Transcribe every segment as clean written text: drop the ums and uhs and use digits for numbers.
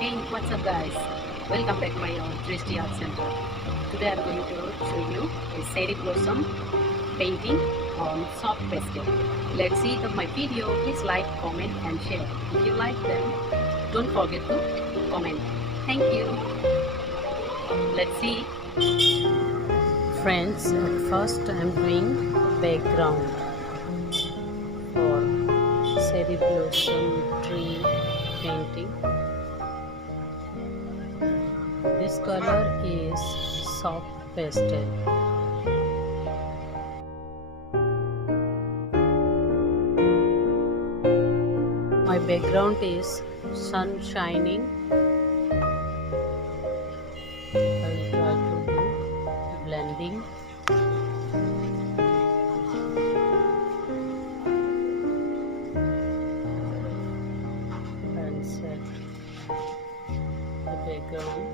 Hey, what's up guys? Welcome back to my Trusty Art Center. Today I'm going to show you a cherry blossom painting on soft pastel. Let's see my video. Please like, comment and share. If you like them, don't forget to comment. Thank you. Let's see. Friends, at first I'm doing background for cherry blossom tree painting. This color is soft pastel. My background is sun shining. I will try to do blending. And set the background.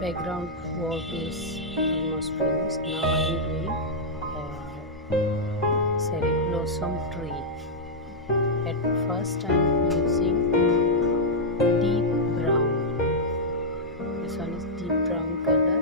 Background work is almost finished. Now I am doing cherry blossom tree. At first I am using deep brown. This one is deep brown color.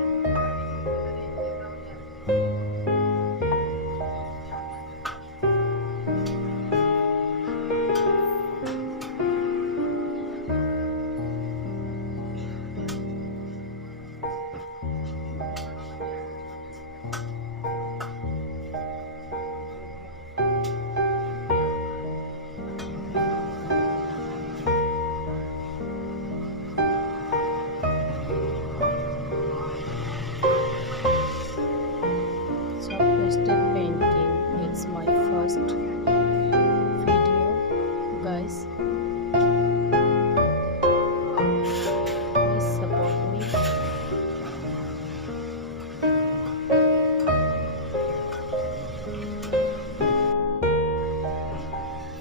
Pastel painting, it's my first video, guys. Please support me.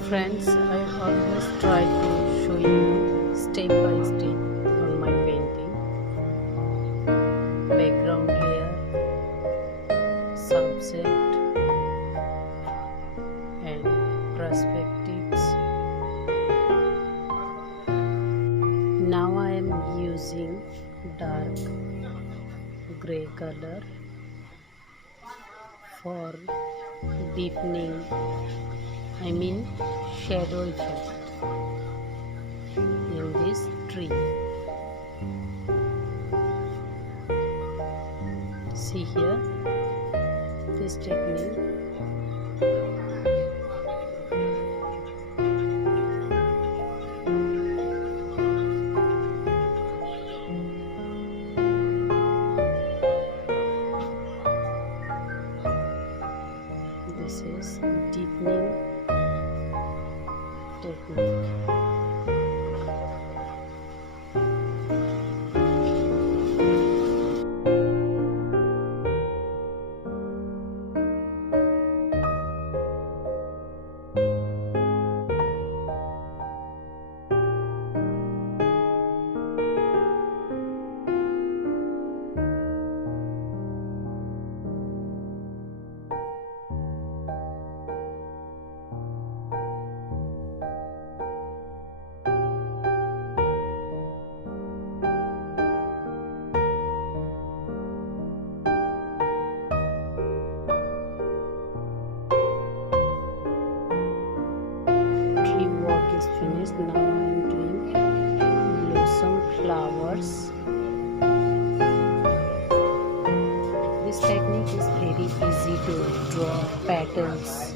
Friends, I always try to show you step by step on my painting. Background layer, subject and perspectives. Now I am using dark gray color for deepening, shadow effect in this tree. See here, this technique. This is deepening technique. flowers. This technique is very easy to draw petals.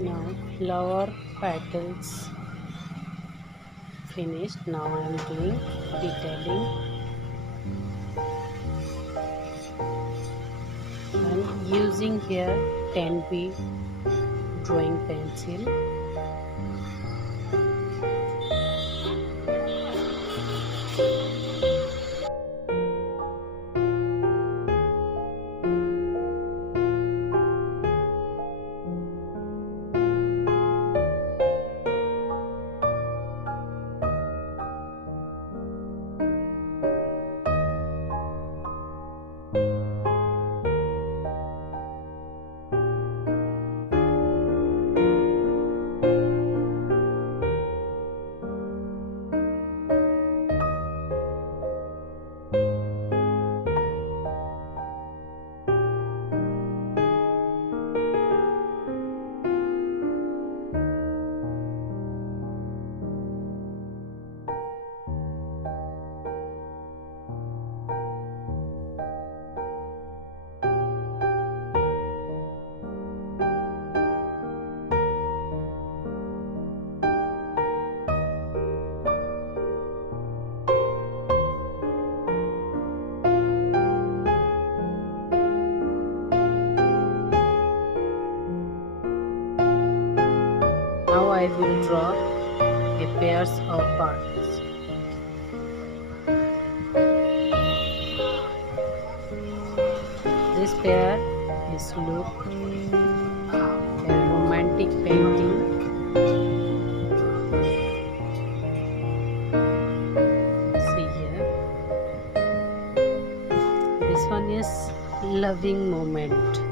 Now flower petals finished. Now I am doing detailing. I am using here 10B drawing pencil. Now I will draw a pairs of parts. This pair is look a romantic painting. See here. This one is loving moment.